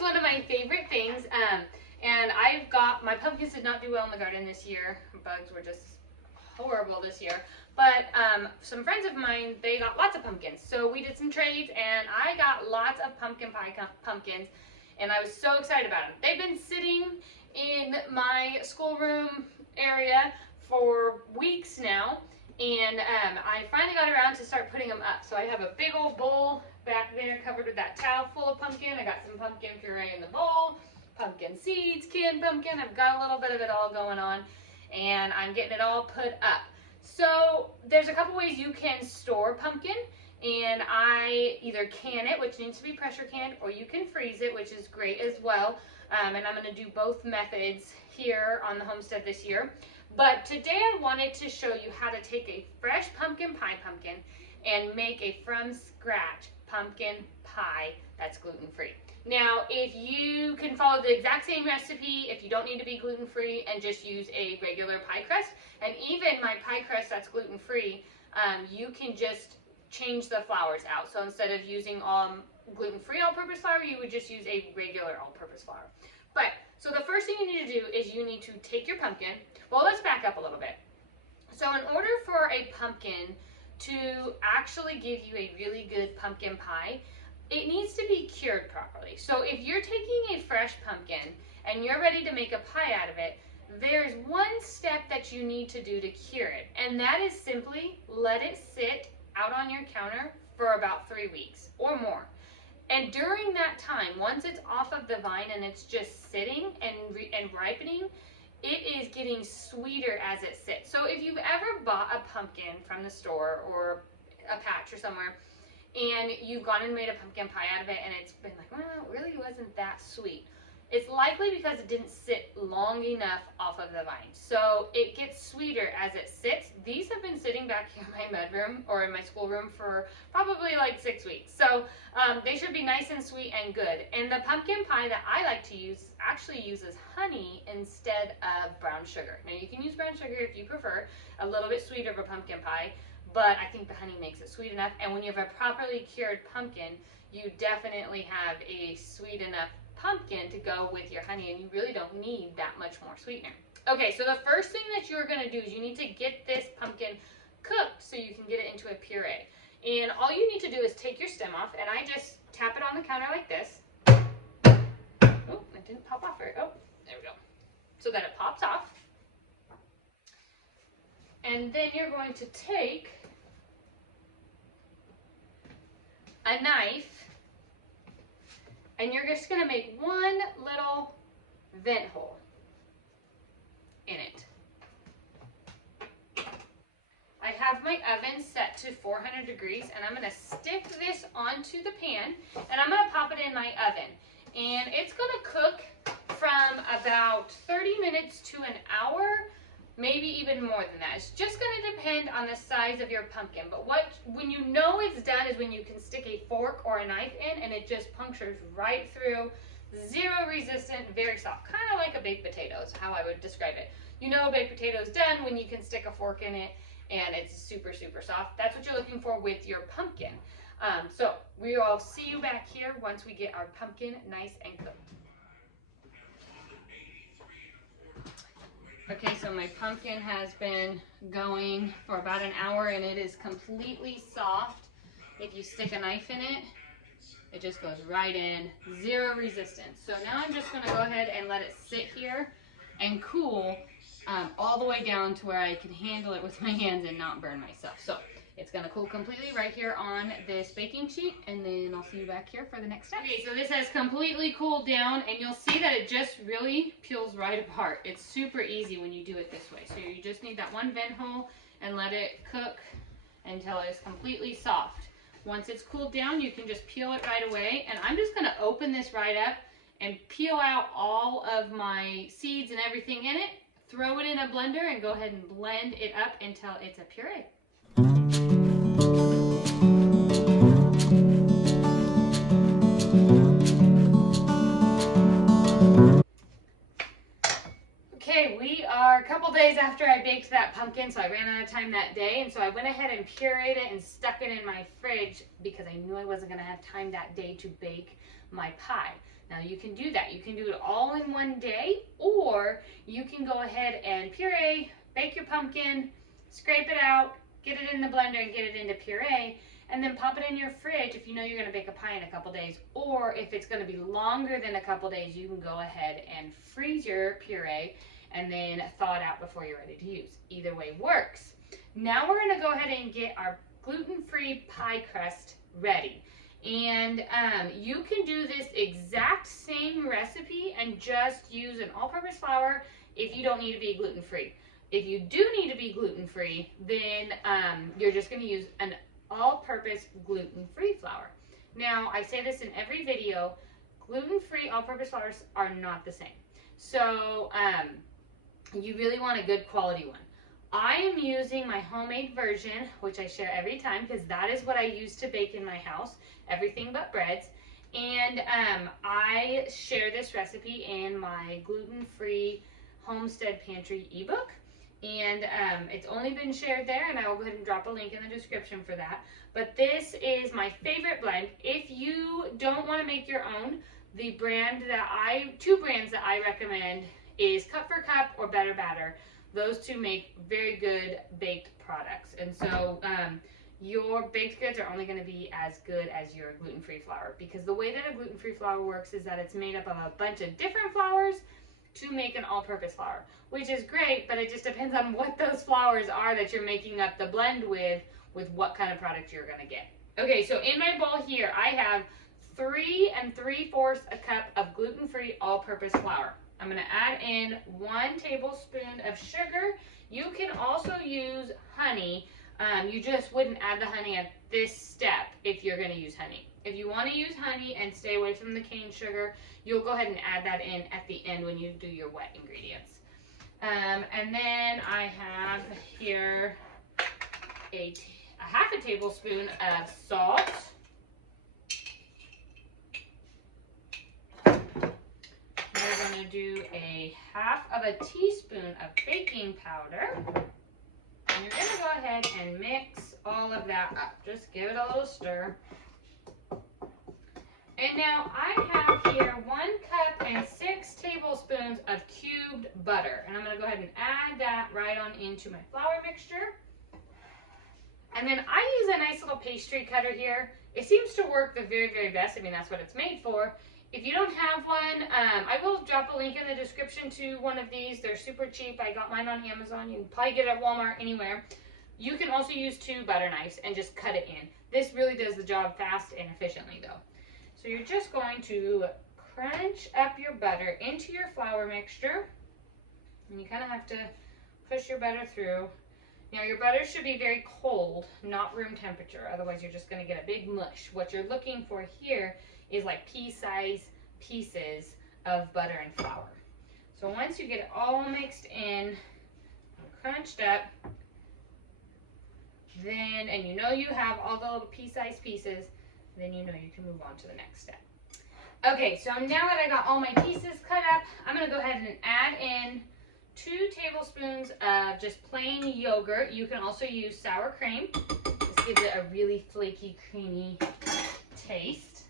is one of my favorite things. And my pumpkins did not do well in the garden this year. Bugs were just horrible this year. But some friends of mine, they got lots of pumpkins. So we did some trades and I got lots of pumpkin pie pumpkins. And I was so excited about them. They've been sitting in my schoolroom area for weeks now. And I finally got around to start putting them up. So I have a big old bowl back there covered with that towel full of pumpkin. I got some pumpkin puree in the bowl, pumpkin seeds, canned pumpkin. I've got a little bit of it all going on. And I'm getting it all put up. So there's a couple ways you can store pumpkin. And I either can it, which needs to be pressure canned, or you can freeze it, which is great as well. And I'm going to do both methods here on the homestead this year. But today I wanted to show you how to take a fresh pumpkin pie pumpkin and make a from scratch pumpkin pie that's gluten-free. Now, if you can follow the exact same recipe, if you don't need to be gluten-free and just use a regular pie crust, and even my pie crust that's gluten-free, you can just change the flours out. So instead of using gluten-free all-purpose flour, you would just use a regular all-purpose flour. But, so the first thing you need to do is you need to take your pumpkin. Well, let's back up a little bit. So in order for a pumpkin to actually give you a really good pumpkin pie, it needs to be cured properly. So if you're taking a fresh pumpkin and you're ready to make a pie out of it, there's one step that you need to do to cure it. And that is simply let it sit out on your counter for about 3 weeks or more. And during that time, once it's off of the vine and it's just sitting and ripening, it is getting sweeter as it sits. So if you've ever bought a pumpkin from the store or a patch or somewhere, and you've gone and made a pumpkin pie out of it and it's been like, well, it really wasn't that sweet, it's likely because it didn't sit long enough off of the vine. So it gets sweeter as it sits. These have been sitting back here in my bedroom or in my schoolroom for probably like 6 weeks. So they should be nice and sweet and good. And the pumpkin pie that I like to use actually uses honey instead of brown sugar. Now you can use brown sugar if you prefer a little bit sweeter of a pumpkin pie, but I think the honey makes it sweet enough. And when you have a properly cured pumpkin, you definitely have a sweet enough pumpkin to go with your honey, and you really don't need that much more sweetener. Okay, so the first thing that you're going to do is you need to get this pumpkin cooked so you can get it into a puree. And all you need to do is take your stem off, and I just tap it on the counter like this. Oh, it didn't pop off very. Oh, there we go. So that it pops off. And then you're going to take a knife, and you're just going to make one little vent hole in it. I have my oven set to 400 degrees, and I'm going to stick this onto the pan, and I'm going to pop it in my oven. And it's going to cook from about 30 minutes to an hour, maybe even more than that. It's just going to depend on the size of your pumpkin. But when you know it's done is when you can stick a fork or a knife in and it just punctures right through, zero resistant, very soft, kind of like a baked potato is how I would describe it. You know a baked potato is done when you can stick a fork in it and it's super, super soft. That's what you're looking for with your pumpkin. So we will see you back here once we get our pumpkin nice and cooked. Okay, so my pumpkin has been going for about an hour and it is completely soft. If you stick a knife in it, it just goes right in, zero resistance. So now I'm just going to go ahead and let it sit here and cool all the way down to where I can handle it with my hands and not burn myself. So it's going to cool completely right here on this baking sheet, and then I'll see you back here for the next step. Okay, so this has completely cooled down, and you'll see that it just really peels right apart. It's super easy when you do it this way. So you just need that one vent hole and let it cook until it's completely soft. Once it's cooled down, you can just peel it right away, and I'm just going to open this right up and peel out all of my seeds and everything in it, throw it in a blender, and go ahead and blend it up until it's a puree. Okay, we are a couple days after I baked that pumpkin, so I ran out of time that day, and so I went ahead and pureed it and stuck it in my fridge because I knew I wasn't going to have time that day to bake my pie. Now you can do that. You can do it all in one day, or you can go ahead and puree, bake your pumpkin, scrape it out, get it in the blender and get it into puree, and then pop it in your fridge if you know you're going to bake a pie in a couple days. Or if it's going to be longer than a couple days, you can go ahead and freeze your puree and then thaw it out before you're ready to use. Either way works. Now we're going to go ahead and get our gluten-free pie crust ready. And you can do this exact same recipe and just use an all-purpose flour if you don't need to be gluten-free. If you do need to be gluten-free, then you're just going to use an all-purpose gluten-free flour. Now, I say this in every video, gluten-free all-purpose flours are not the same. So you really want a good quality one. I am using my homemade version, which I share every time because that is what I use to bake in my house, everything but breads. And I share this recipe in my gluten-free Homestead Pantry ebook. And it's only been shared there, and I will go ahead and drop a link in the description for that. But this is my favorite blend. If you don't want to make your own, the two brands that I recommend is Cup for Cup or Better Batter. Those two make very good baked products. And so your baked goods are only going to be as good as your gluten-free flour, because the way that a gluten-free flour works is that it's made up of a bunch of different flours to make an all-purpose flour, which is great, but it just depends on what those flours are that you're making up the blend with what kind of product you're going to get. Okay, so in my bowl here, I have 3 3/4 cup of gluten-free all-purpose flour. I'm going to add in 1 tablespoon of sugar. You can also use honey. You just wouldn't add the honey at this step if you're going to use honey. If you want to use honey and stay away from the cane sugar, you'll go ahead and add that in at the end when you do your wet ingredients. And then I have here a half a tablespoon of salt. We're going to do a half of a teaspoon of baking powder. And you're going to go ahead and mix all of that up. Just give it a little stir. And now I have here 1 cup and 6 tablespoons of cubed butter. And I'm going to go ahead and add that right on into my flour mixture. And then I use a nice little pastry cutter here. It seems to work the very, very best. I mean, that's what it's made for. If you don't have one, I will drop a link in the description to one of these. They're super cheap. I got mine on Amazon. You can probably get it at Walmart, anywhere. You can also use 2 butter knives and just cut it in. This really does the job fast and efficiently, though. So you're just going to crunch up your butter into your flour mixture. And you kind of have to push your butter through. Now your butter should be very cold, not room temperature. Otherwise you're just going to get a big mush. What you're looking for here is like pea-sized pieces of butter and flour. So once you get it all mixed in and crunched up, then, and you know you have all the little pea-sized pieces, then you know you can move on to the next step. Okay, so now that I got all my pieces cut up, I'm going to go ahead and add in 2 tablespoons of just plain yogurt. You can also use sour cream. This gives it a really flaky, creamy taste.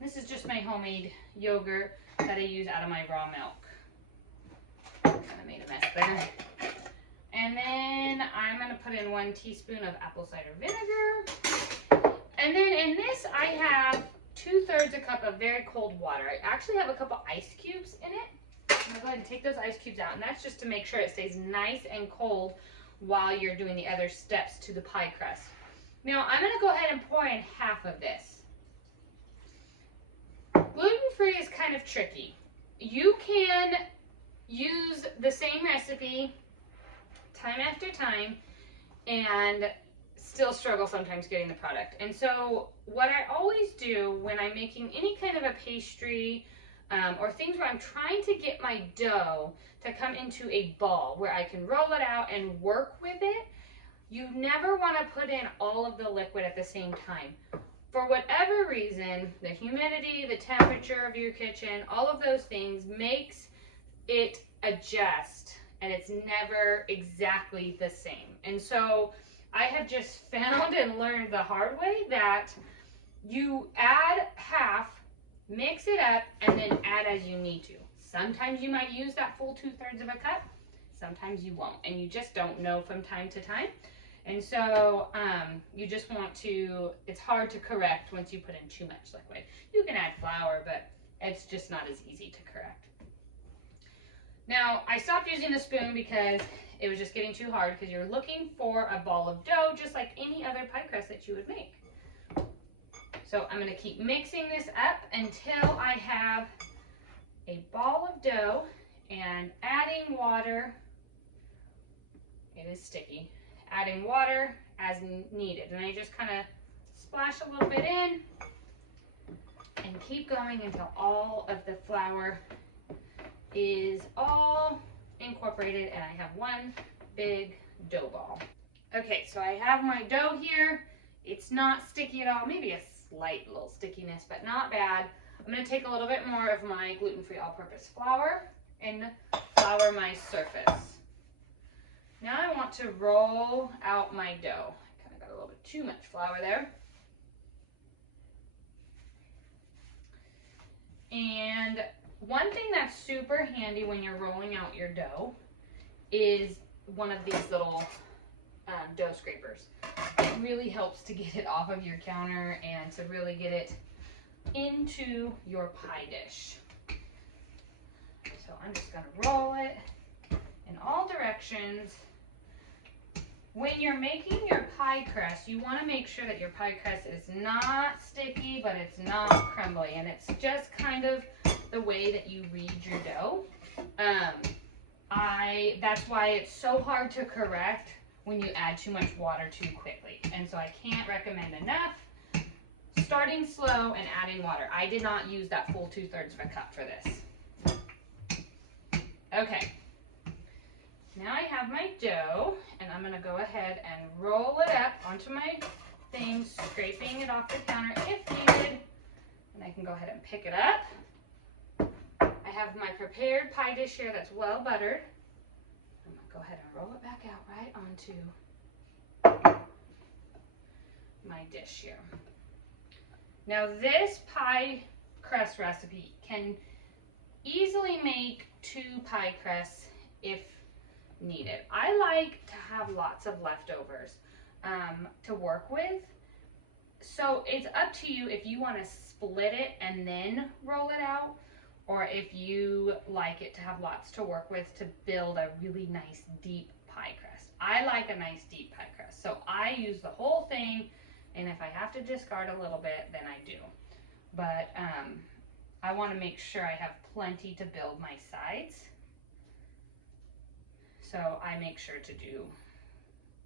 This is just my homemade yogurt that I use out of my raw milk. Kind of made a mess there. And then I'm going to put in 1 teaspoon of apple cider vinegar. And then in this I have 2/3 a cup of very cold water. I actually have a couple ice cubes in it. I'm going to go ahead and take those ice cubes out, and that's just to make sure it stays nice and cold while you're doing the other steps to the pie crust. Now I'm going to go ahead and pour in half of this. Gluten-free is kind of tricky. You can use the same recipe time after time and still struggle sometimes getting the product. And so what I always do when I'm making any kind of a pastry or things where I'm trying to get my dough to come into a ball where I can roll it out and work with it, you never want to put in all of the liquid at the same time. For whatever reason, the humidity, the temperature of your kitchen, all of those things makes it adjust, and it's never exactly the same. And so I have just found and learned the hard way that you add half, Mix it up and then add as you need to. Sometimes you might use that full 2/3 of a cup. Sometimes you won't, and you just don't know from time to time. And so you just want to, it's hard to correct once you put in too much liquid. You can add flour, but it's just not as easy to correct. Now, I stopped using the spoon because it was just getting too hard, because you're looking for a ball of dough just like any other pie crust that you would make. So I'm going to keep mixing this up until I have a ball of dough and adding water. It is sticky. Adding water as needed. And I just kind of splash a little bit in and keep going until all of the flour is all incorporated and I have one big dough ball. Okay, so I have my dough here. It's not sticky at all, maybe a slight little stickiness, but not bad. I'm going to take a little bit more of my gluten-free all-purpose flour and flour my surface. Now I want to roll out my dough. I kind of got a little bit too much flour there. And one thing that's super handy when you're rolling out your dough is one of these little dough scrapers. It really helps to get it off of your counter and to really get it into your pie dish. So I'm just going to roll it in all directions. When you're making your pie crust, you want to make sure that your pie crust is not sticky, but it's not crumbly, and it's just kind of the way that you read your dough. That's why it's so hard to correct when you add too much water too quickly, and so I can't recommend enough starting slow and adding water. I did not use that full 2/3 of a cup for this. Okay. Now I have my dough, and I'm going to go ahead and roll it up onto my thing, scraping it off the counter if needed. And I can go ahead and pick it up. I have my prepared pie dish here that's well buttered. I'm going to go ahead and roll it back out right onto my dish here. Now this pie crust recipe can easily make 2 pie crusts if needed. I like to have lots of leftovers to work with, so it's up to you if you want to split it and then roll it out, or if you like it to have lots to work with to build a really nice deep pie crust. I like a nice deep pie crust, so I use the whole thing, and if I have to discard a little bit, then I do. But I want to make sure I have plenty to build my sides. So I make sure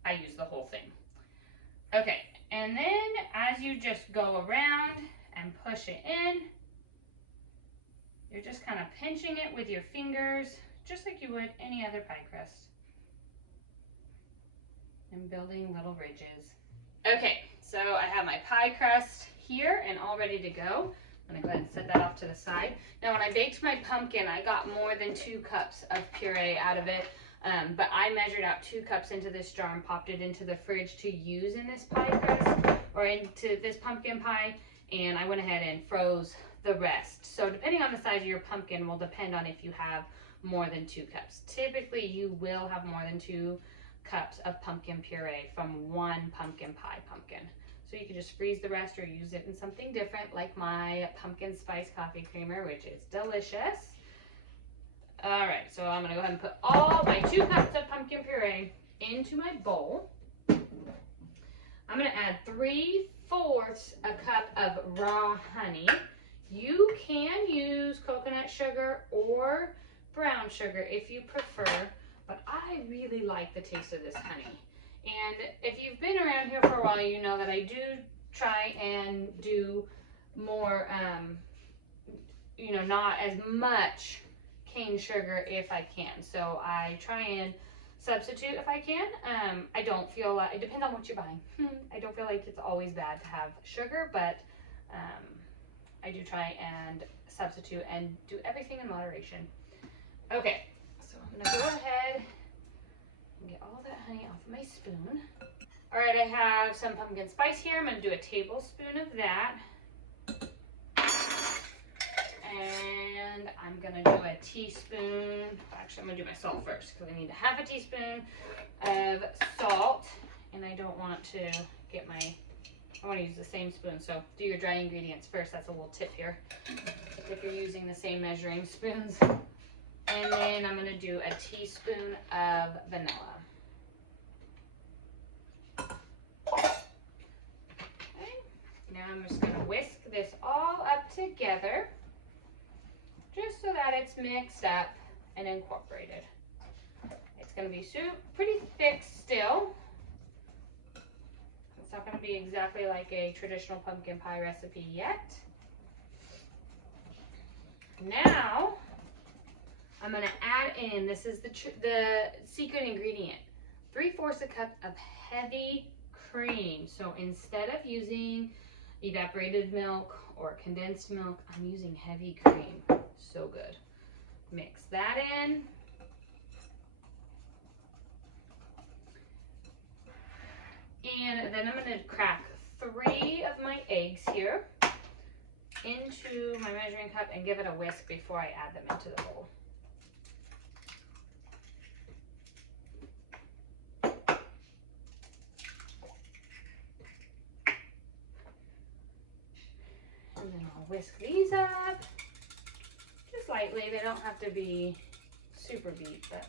I use the whole thing. Okay, and then as you just go around and push it in, you're just kind of pinching it with your fingers, just like you would any other pie crust, and building little ridges. Okay, so I have my pie crust here and all ready to go. I'm gonna go ahead and set that off to the side. Now when I baked my pumpkin, I got more than 2 cups of puree out of it. But I measured out 2 cups into this jar and popped it into the fridge to use in this pie crust, or into this pumpkin pie, and I went ahead and froze the rest. So depending on the size of your pumpkin will depend on if you have more than 2 cups. Typically you will have more than 2 cups of pumpkin puree from one pumpkin pie pumpkin. So you can just freeze the rest or use it in something different, like my pumpkin spice coffee creamer, which is delicious. All right, so I'm gonna go ahead and put all my 2 cups of pumpkin puree into my bowl. I'm gonna add 3/4 a cup of raw honey. You can use coconut sugar or brown sugar if you prefer, but I really like the taste of this honey. And if you've been around here for a while, you know that I do try and do more, not as much cane sugar if I can. So I try and substitute if I can. I don't feel like, it depends on what you're buying. I don't feel like it's always bad to have sugar, but I do try and substitute and do everything in moderation. Okay, so I'm gonna go ahead and get all that honey off of my spoon. All right, I have some pumpkin spice here. I'm gonna do a tablespoon of that. I'm gonna do a teaspoon, actually I'm gonna do my salt first because I need a half a teaspoon of salt, and I don't want to get I want to use the same spoon, so do your dry ingredients first. That's a little tip here if you're using the same measuring spoons. And then I'm gonna do a teaspoon of vanilla. Okay. Now I'm just gonna whisk this all up together, just so that it's mixed up and incorporated. It's going to be pretty thick still. It's not going to be exactly like a traditional pumpkin pie recipe yet. Now, I'm going to add in, this is the secret ingredient, 3/4 a cup of heavy cream. So instead of using evaporated milk or condensed milk, I'm using heavy cream. So good. Mix that in. And then I'm going to crack 3 of my eggs here into my measuring cup and give it a whisk before I add them into the bowl. And then I'll whisk these up. Slightly, they don't have to be super beat, but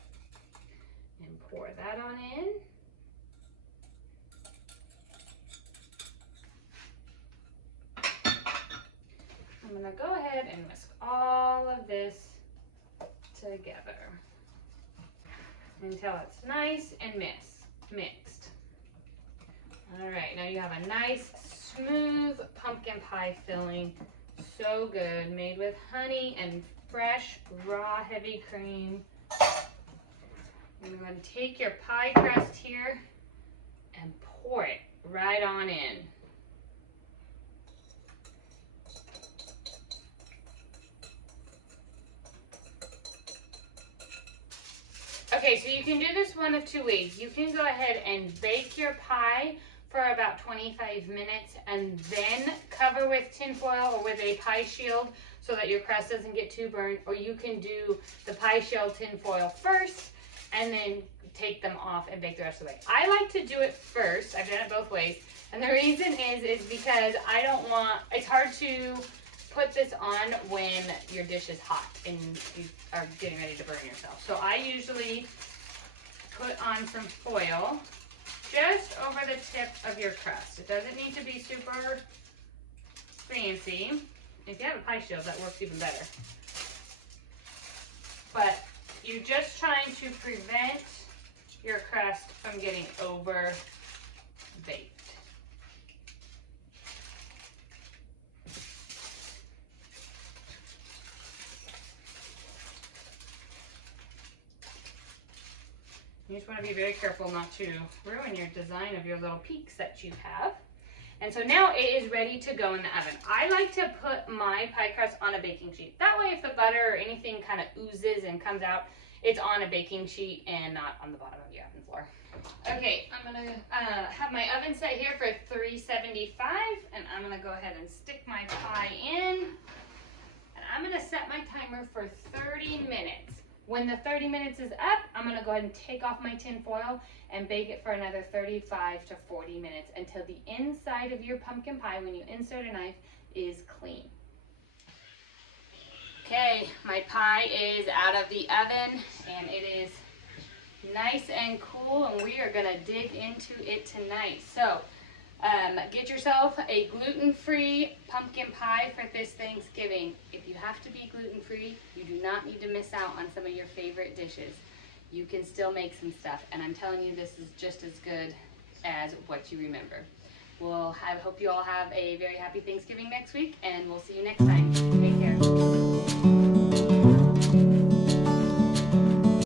and pour that on in. I'm gonna go ahead and whisk all of this together until it's nice and mixed. All right, now you have a nice smooth pumpkin pie filling. So good, made with honey and fresh, raw, heavy cream. And we're going to take your pie crust here and pour it right on in. Okay, so you can do this one of 2 ways. You can go ahead and bake your pie for about 25 minutes and then cover with tin foil or with a pie shield so that your crust doesn't get too burned, or you can do the pie shield tin foil first and then take them off and bake the rest of the way. I like to do it first. I've done it both ways, and the reason is because I don't want, it's hard to put this on when your dish is hot and you are getting ready to burn yourself. So I usually put on some foil just over the tip of your crust. It doesn't need to be super fancy. If you have a pie shield, that works even better. But you're just trying to prevent your crust from getting over baked. You just want to be very careful not to ruin your design of your little peaks that you have. And so now it is ready to go in the oven. I like to put my pie crust on a baking sheet. That way if the butter or anything kind of oozes and comes out, it's on a baking sheet and not on the bottom of your oven floor. Okay, I'm gonna have my oven set here for 375, and I'm gonna go ahead and stick my pie in. And I'm gonna set my timer for 30 minutes. When the 30 minutes is up, I'm gonna go ahead and take off my tin foil and bake it for another 35 to 40 minutes until the inside of your pumpkin pie, when you insert a knife, is clean. Okay, my pie is out of the oven and it is nice and cool, and we are gonna dig into it tonight. So get yourself a gluten-free pumpkin pie for this Thanksgiving. If you have to be gluten-free, you do not need to miss out on some of your favorite dishes. You can still make some stuff, and I'm telling you, this is just as good as what you remember. I hope you all have a very happy Thanksgiving next week, and we'll see you next time.